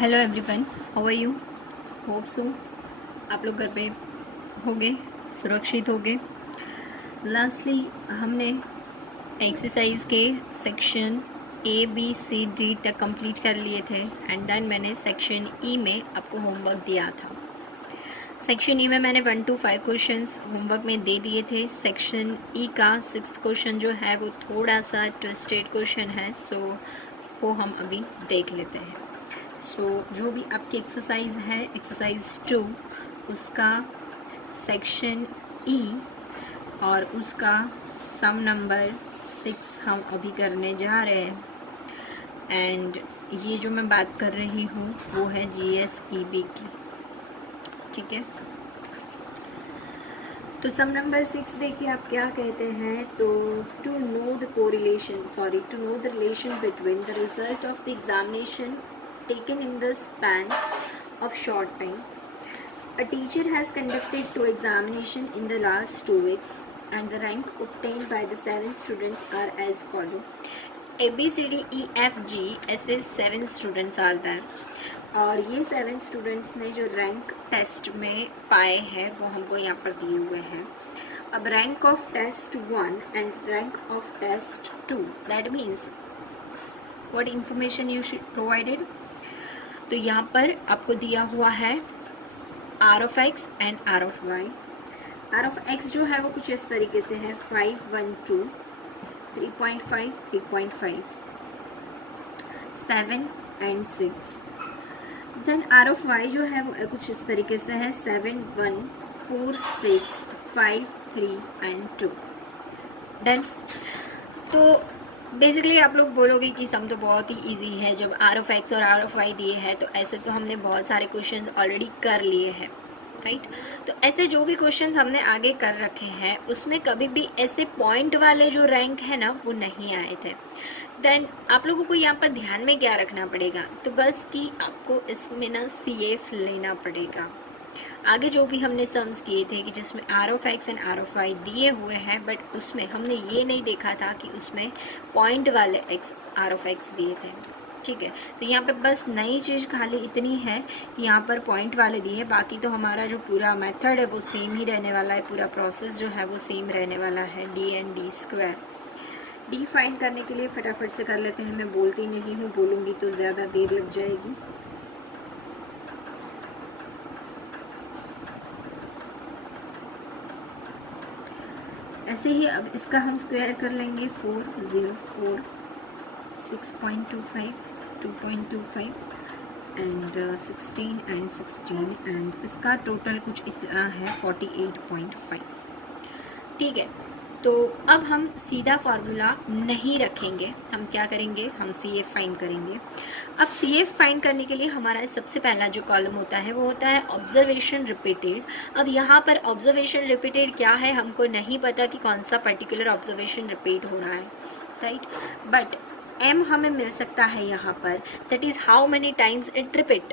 Hello everyone, how are you? Hope so आप लोग घर पे होंगे, सुरक्षित होंगे। लास्टली हमने एक्सरसाइज के सेक्शन ABCD तक कंप्लीट कर लिए थे एंड देन मैंने सेक्शन ई में आपको होमवर्क दिया था। सेक्शन ई में मैंने 1 to 5 क्वेश्चंस होमवर्क में दे दिए थे। सेक्शन ई का 6th क्वेश्चन जो है वो थोड़ा सा ट्विस्टेड क्वेश्चन है, सो वो हम अभी देख लेते हैं। जो भी आपकी एक्सरसाइज है, एक्सरसाइज 2, उसका सेक्शन ई और उसका सम नंबर 6 हम अभी करने जा रहे हैं। एंड ये जो मैं बात कर रही हूँ वो है GSEB की, ठीक है। तो सम नंबर 6 देखिए आप क्या कहते हैं। तो to know the relation between the result of the examination taken in the span of short time. A teacher has conducted 2 examinations in the last 2 weeks and the rank obtained by the 7 students are as follow. A B C D E F G ऐसे 7 students are there और ये 7 students ने जो rank test में पाए हैं वो हमको यहाँ पर दिए हुए हैं। अब rank of test 1 and rank of test 2, that means what information you should provided. तो यहाँ पर आपको दिया हुआ है R of X and R of Y। R of X जो है वो कुछ इस तरीके से है 5, 1, 2, 3.5, 3.5, 7 and 6। Then R of Y जो है वो कुछ इस तरीके से है 7, 1, 4, 6, 5, 3 एंड 2। डन। तो बेसिकली आप लोग बोलोगे कि सम तो बहुत ही इजी है, जब R of X और R of Y दिए हैं तो ऐसे तो हमने बहुत सारे क्वेश्चंस ऑलरेडी कर लिए हैं, राइट। तो ऐसे जो भी क्वेश्चंस हमने आगे कर रखे हैं उसमें कभी भी ऐसे पॉइंट वाले जो रैंक है ना वो नहीं आए थे। देन आप लोगों को यहाँ पर ध्यान में क्या रखना पड़ेगा, तो बस कि आपको इसमें ना CF लेना पड़ेगा। आगे जो भी हमने सम्स किए थे कि जिसमें R of X and R of Y दिए हुए हैं, बट उसमें हमने ये नहीं देखा था कि उसमें पॉइंट वाले R of X दिए थे, ठीक है। तो यहाँ पे बस नई चीज़ खाली इतनी है कि यहाँ पर पॉइंट वाले दिए, बाकी तो हमारा जो पूरा मेथड है वो सेम ही रहने वाला है, पूरा प्रोसेस जो है वो सेम रहने वाला है। D and D square D find करने के लिए फटाफट से कर लेते हैं। मैं बोलती नहीं हूँ, बोलूँगी तो ज़्यादा देर लग जाएगी। ऐसे ही अब इसका हम स्क्वायर कर लेंगे 4, 0, 4, 6.25, 2.25 एंड 16 एंड 16 एंड इसका टोटल कुछ इतना है 48.5, ठीक है। तो अब हम सीधा फार्मूला नहीं रखेंगे, हम क्या करेंगे, हम CF फाइंड करेंगे। अब CF फाइंड करने के लिए हमारा सबसे पहला जो कॉलम होता है वो होता है ऑब्जर्वेशन रिपीटेड। अब यहाँ पर ऑब्जर्वेशन रिपीटेड क्या है हमको नहीं पता कि कौन सा पर्टिकुलर ऑब्जर्वेशन रिपीट हो रहा है, राइट। बट M हमें मिल सकता है यहाँ पर, that is how many times it repeat,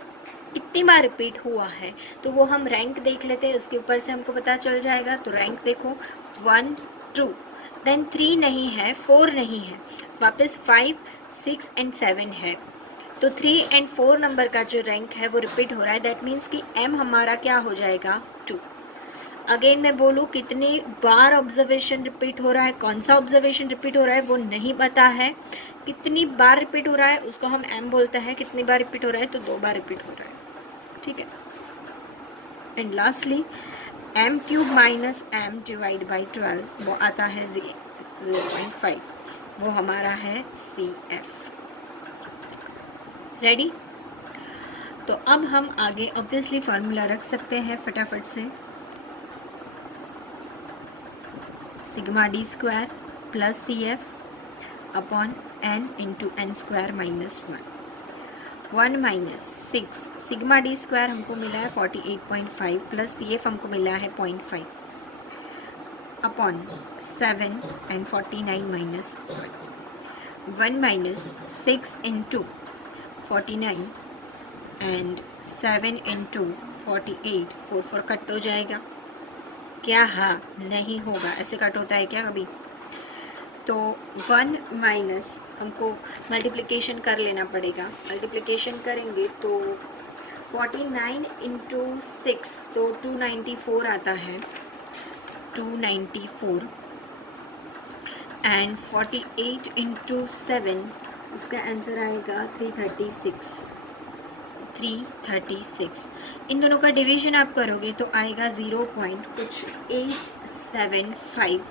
कितनी बार रिपीट हुआ है। तो वो हम रैंक देख लेते हैं, उसके ऊपर से हमको पता चल जाएगा। तो रैंक देखो 1, 2, देन 3 नहीं है, 4 नहीं है, वापस 5, 6 एंड 7 है। तो 3 एंड 4 नंबर का जो रैंक है वो रिपीट हो रहा है, दैट मीन्स कि M हमारा क्या हो जाएगा 2। अगेन मैं बोलूँ कितनी बार ऑब्जर्वेशन रिपीट हो रहा है, कौन सा ऑब्जर्वेशन रिपीट हो रहा है वो नहीं पता है, कितनी बार रिपीट हो रहा है उसको हम M बोलते हैं। कितनी बार रिपीट हो रहा है, तो 2 बार रिपीट हो रहा है, ठीक है। And lastly M³ minus M divide by 12 वो आता है 0.5, वो हमारा है CF। रेडी। तो अब हम आगे ऑब्वियसली फार्मूला रख सकते हैं फटाफट से। Sigma D square plus CF upon N into N square minus 1 minus 6 sigma D square हमको मिला है 48.5 प्लस CF हमको मिला है 0.5 upon 7 and 49 minus 1 minus 6 into 49 and 7 into 48, 4 cut हो जाएगा क्या? हाँ, नहीं होगा, ऐसे कट होता है क्या कभी? तो 1 माइनस हमको मल्टीप्लिकेशन कर लेना पड़ेगा। मल्टीप्लिकेशन करेंगे तो 49 इंटू 6 तो 294 आता है, 294 एंड 48 इंटू 7 उसका आंसर आएगा 336। इन दोनों का डिवीजन आप करोगे तो आएगा 0.875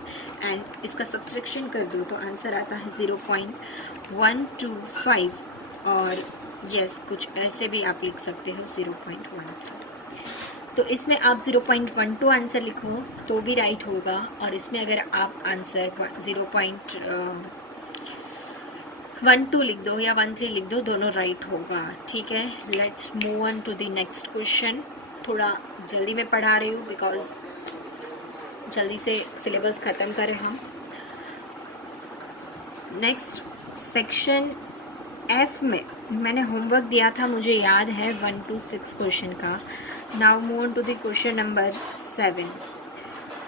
एंड इसका सब्सट्रैक्शन कर दो तो आंसर आता है 0.125 और यस कुछ ऐसे भी आप लिख सकते हो 0.13। तो इसमें आप 0.12 आंसर लिखो तो भी राइट होगा और इसमें अगर आप आंसर 0.12 लिख दो या 13 लिख दो, दोनों राइट होगा। ठीक है, let's move on to the next question. थोड़ा जल्दी में पढ़ा रही हूँ बिकॉज जल्दी से सिलेबस ख़त्म करें हम। नेक्स्ट सेक्शन एफ में मैंने होमवर्क दिया था, मुझे याद है 1 to 6 क्वेश्चन का। Now move on to the question number 7।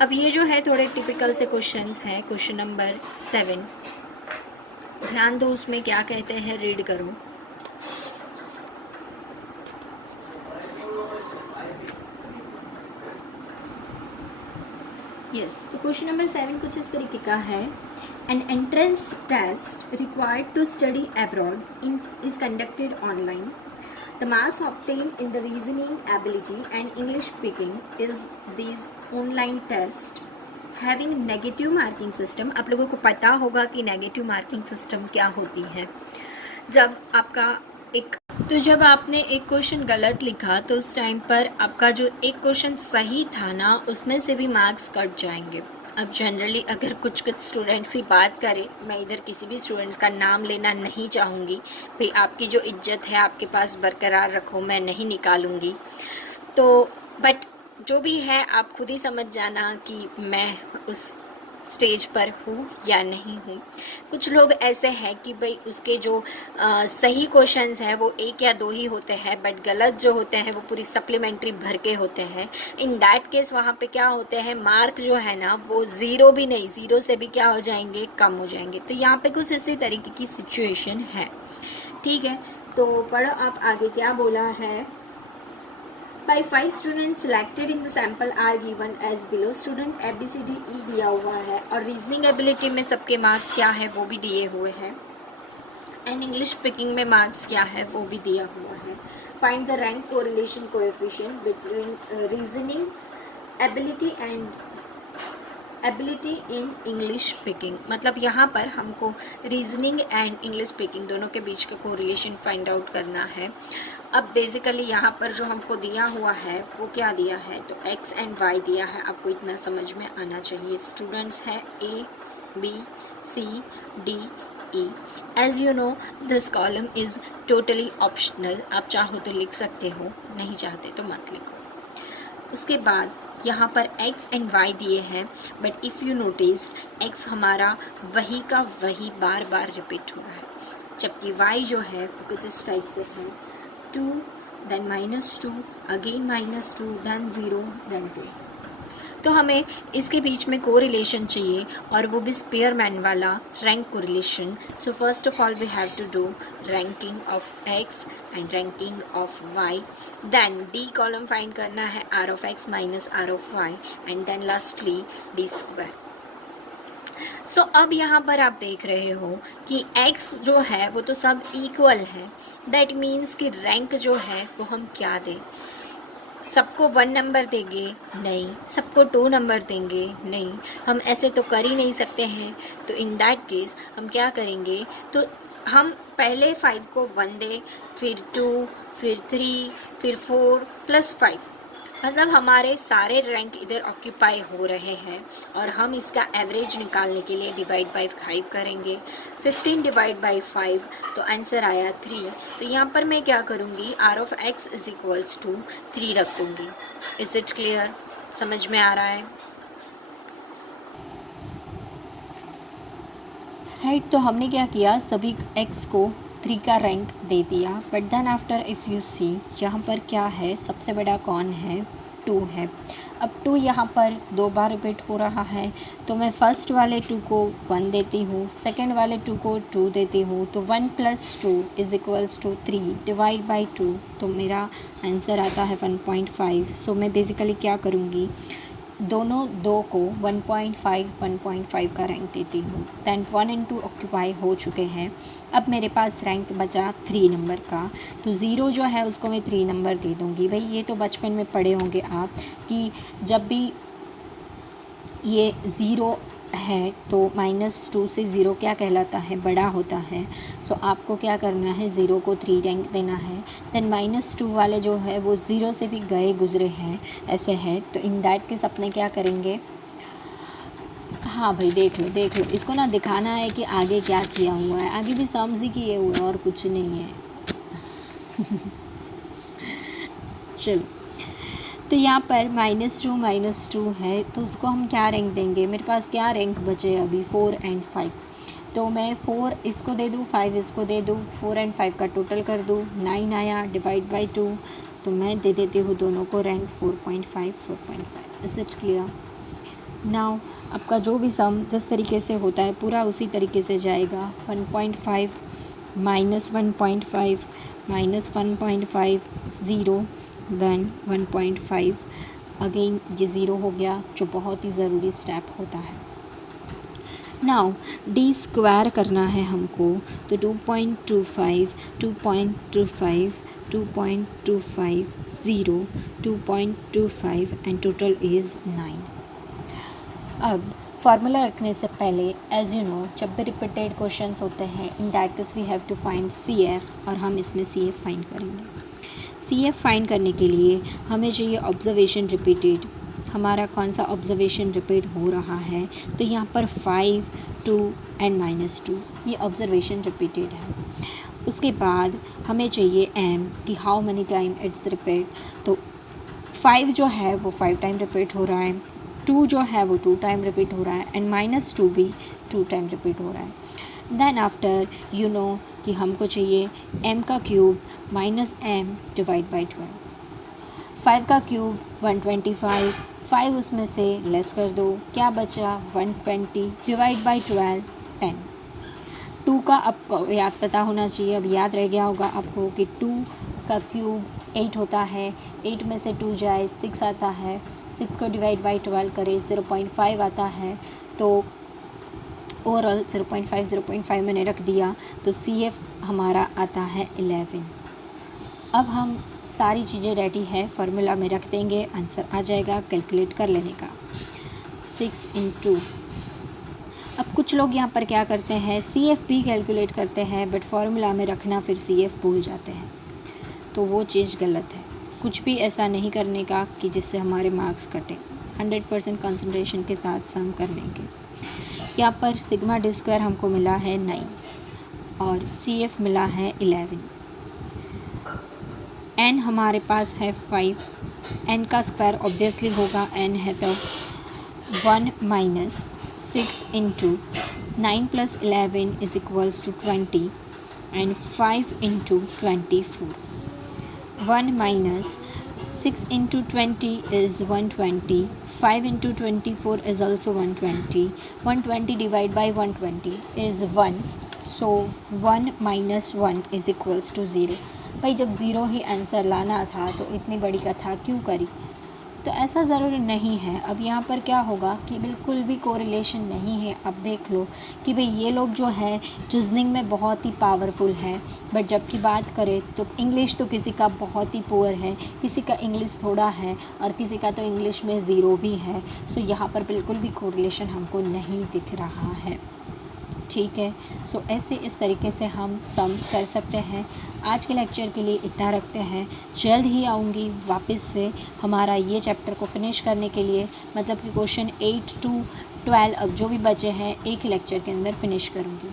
अब ये जो है थोड़े टिपिकल से क्वेश्चंस हैं। क्वेश्चन नंबर 7 ध्यान दो उसमें क्या कहते हैं, रीड करो। यस, तो क्वेश्चन नंबर 7 कुछ इस तरीके का है। An entrance test required to study abroad is conducted online. The marks obtained in the reasoning ability and English speaking is these online test having negative marking system. आप लोगों को पता होगा कि नेगेटिव मार्किंग सिस्टम क्या होती है। जब आपने एक क्वेश्चन गलत लिखा तो उस टाइम पर आपका जो एक क्वेश्चन सही था ना, उसमें से भी मार्क्स कट जाएंगे। अब जनरली अगर कुछ स्टूडेंट्स की बात करें, मैं इधर किसी भी स्टूडेंट्स का नाम लेना नहीं चाहूँगी, भाई आपकी जो इज्जत है आपके पास बरकरार रखो, मैं नहीं निकालूँगी। तो बट जो भी है आप खुद ही समझ जाना कि मैं उस स्टेज पर हूँ या नहीं हूँ। कुछ लोग ऐसे हैं कि भाई उसके जो सही क्वेश्चंस हैं वो 1 या 2 ही होते हैं, बट गलत जो होते हैं वो पूरी सप्लीमेंट्री भर के होते हैं। इन दैट केस वहाँ पे क्या होते हैं, मार्क जो है ना वो 0 भी नहीं, 0 से भी क्या हो जाएंगे, कम हो जाएंगे। तो यहाँ पे कुछ इसी तरीके की सिचुएशन है। ठीक है, तो पढ़ो आप आगे क्या बोला है। By 5 students selected in the sample are given as below. Student ABCDE दिया हुआ है और रीजनिंग एबिलिटी में सबके मार्क्स क्या है वो भी दिए हुए हैं एंड इंग्लिश स्पीकिंग में मार्क्स क्या है वो भी दिया हुआ है। Find the rank correlation coefficient between reasoning ability and ability in English speaking. मतलब यहाँ पर हमको रीजनिंग एंड इंग्लिश स्पीकिंग दोनों के बीच का कोरिलेशन फाइंड आउट करना है। अब बेसिकली यहाँ पर जो हमको दिया हुआ है वो क्या दिया है, तो x एंड y दिया है। आपको इतना समझ में आना चाहिए। स्टूडेंट्स है A, B, C, D, E। As you know this column is totally optional, आप चाहो तो लिख सकते हो, नहीं चाहते तो मत लिखो। उसके बाद यहाँ पर x एंड y दिए हैं, but if you notice x हमारा वही का वही बार बार रिपीट हुआ है, जबकि y जो है वो कुछ इस टाइप से है 2 then -2 again -2 then 0 then 2। तो हमें इसके बीच में कोरिलेशन चाहिए और वो भी स्पेयरमैन वाला rank correlation. So first of all we have to do ranking of x and ranking of y, then d column find करना है r of x minus r of y and then lastly d square. सो अब यहाँ पर आप देख रहे हो कि x जो है वो तो सब इक्वल है, दैट मीन्स कि रैंक जो है वो हम क्या दें। सबको 1 नंबर देंगे नहीं, सबको 2 नंबर देंगे नहीं, हम ऐसे तो कर ही नहीं सकते हैं। तो इन दैट केस हम क्या करेंगे, तो हम पहले 5 को 1 दें, फिर 2, फिर 3, फिर 4 प्लस 5, मतलब हमारे सारे रैंक इधर ऑक्यूपाई हो रहे हैं और हम इसका एवरेज निकालने के लिए डिवाइड बाई 5 करेंगे। 15 डिवाइड बाई 5 तो आंसर आया 3। तो यहाँ पर मैं क्या करूँगी, r of x is equals to 3 रखूँगी। इज इट क्लियर, समझ में आ रहा है? राइट, तो हमने क्या किया, सभी x को 3 का रैंक दे दिया, but then after if you see यहाँ पर क्या है, सबसे बड़ा कौन है, 2 है। अब 2 यहाँ पर 2 बार रिपीट हो रहा है, तो मैं फर्स्ट वाले 2 को 1 देती हूँ, सेकंड वाले 2 को 2 देती हूँ, तो 1 + 2 = 3 डिवाइड बाई 2, तो मेरा आंसर आता है 1.5। सो मैं बेसिकली क्या करूँगी, दोनों 2 को 1.5 का रैंक देती हूँ। दैन 1 and 2 ऑक्यूपाई हो चुके हैं। अब मेरे पास रैंक बचा 3 नंबर का, तो 0 जो है उसको मैं 3 नंबर दे दूँगी। भाई ये तो बचपन में पढ़े होंगे आप कि जब भी ये 0 है तो -2 से 0 क्या कहलाता है, बड़ा होता है। सो आपको क्या करना है, 0 को 3 रैंक देना है। देन -2 वाले जो है वो 0 से भी गए गुजरे हैं, ऐसे है। तो इन दैट केस अपने क्या करेंगे, हाँ भाई देख लो इसको ना दिखाना है कि आगे क्या किया हुआ है, आगे भी सम्स ही किए हुए हैं और कुछ नहीं है। चलो, तो यहाँ पर -2 है, तो उसको हम क्या रैंक देंगे, मेरे पास क्या रैंक बचे अभी 4 और 5, तो मैं 4 इसको दे दूँ, 5 इसको दे दूँ, 4 और 5 का टोटल कर दूँ, 9 आया डिवाइड बाई 2, तो मैं दे देती हूँ दोनों को rank 4.5। Is it clear? Now आपका जो भी सम जिस तरीके से होता है पूरा उसी तरीके से जाएगा। 1.5 -1.5 -1.5 0 देन 1.5 अगेन ये 0 हो गया, जो बहुत ही ज़रूरी स्टेप होता है। नाउ डी स्क्वायर करना है हमको, तो 2.25 2.25 2.25 0 2.25 एंड टोटल इज़ 9। अब फार्मूला रखने से पहले एज यू नो जब भी रिपीटेड क्वेश्चंस होते हैं in that case we have to find CF, और हम इसमें CF फाइंड करेंगे। CF फाइंड करने के लिए हमें चाहिए ऑब्जर्वेशन रिपीटेड। हमारा कौन सा ऑब्जर्वेशन रिपीट हो रहा है, तो यहाँ पर 5 2 एंड -2 ये ऑब्जर्वेशन रिपीटेड है। उसके बाद हमें चाहिए M कि how many time it's repeat, तो 5 जो है वो 5 टाइम रिपीट हो रहा है, 2 जो है वो 2 टाइम रिपीट हो रहा है, एंड -2 भी 2 टाइम रिपीट हो रहा है। देन आफ्टर यू नो कि हमको चाहिए m का क्यूब -m डिवाइड बाई 12। 5 का क्यूब 125, 5 उसमें से लेस कर दो, क्या बचा 120 डिवाइड बाई 12 10। 2 का आपको याद पता होना चाहिए, अब याद रह गया होगा आपको कि 2 का क्यूब 8 होता है, 8 में से 2 जाए 6 आता है, 6 को डिवाइड बाई 12 करें 0.5 आता है, तो ओवरऑल 0.5 मैंने रख दिया, तो CF हमारा आता है 11। अब हम सारी चीज़ें रेडी है, फार्मूला में रख देंगे, आंसर आ जाएगा कैलकुलेट कर लेने का 6 × 2। अब कुछ लोग यहाँ पर क्या करते हैं, CF भी कैलकुलेट करते हैं बट फार्मूला में रखना फिर CF भूल जाते हैं, तो वो चीज़ गलत है। कुछ भी ऐसा नहीं करने का कि जिससे हमारे मार्क्स कटें। 100% कंसंट्रेशन के साथ सम करने के। यहाँ पर सिग्मा डी स्क्वायर हमको मिला है 9 और CF मिला है 11। n हमारे पास है 5, n का स्क्वायर ऑब्वियसली होगा, n है तो 1 - 6 × 9 + 11 = 20 and 5 × 24। 1 - 6 × 20 is 120, 5 × 24 is also 120, 120 divided by 120 is 1, so 1 - 1 = 0। भाई जब 0 ही आंसर लाना था तो इतनी बड़ी कथा क्यों करी, तो ऐसा ज़रूरी नहीं है। अब यहाँ पर क्या होगा कि बिल्कुल भी कोरिलेशन नहीं है। अब देख लो कि भाई ये लोग जो है रीजनिंग में बहुत ही पावरफुल है, बट जबकि बात करें तो इंग्लिश तो किसी का बहुत ही पुअर है, किसी का इंग्लिश थोड़ा है और किसी का तो इंग्लिश में 0 भी है। सो यहाँ पर बिल्कुल भी कोरिलेशन हमको नहीं दिख रहा है, ठीक है। सो ऐसे इस तरीके से हम सम्स कर सकते हैं। आज के लेक्चर के लिए इतना रखते हैं, जल्द ही आऊँगी वापस से हमारा ये चैप्टर को फिनिश करने के लिए, मतलब कि क्वेश्चन 8 to 12 अब जो भी बचे हैं एक ही लेक्चर के अंदर फिनिश करूँगी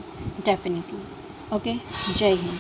डेफिनेटली। ओके, जय हिंद।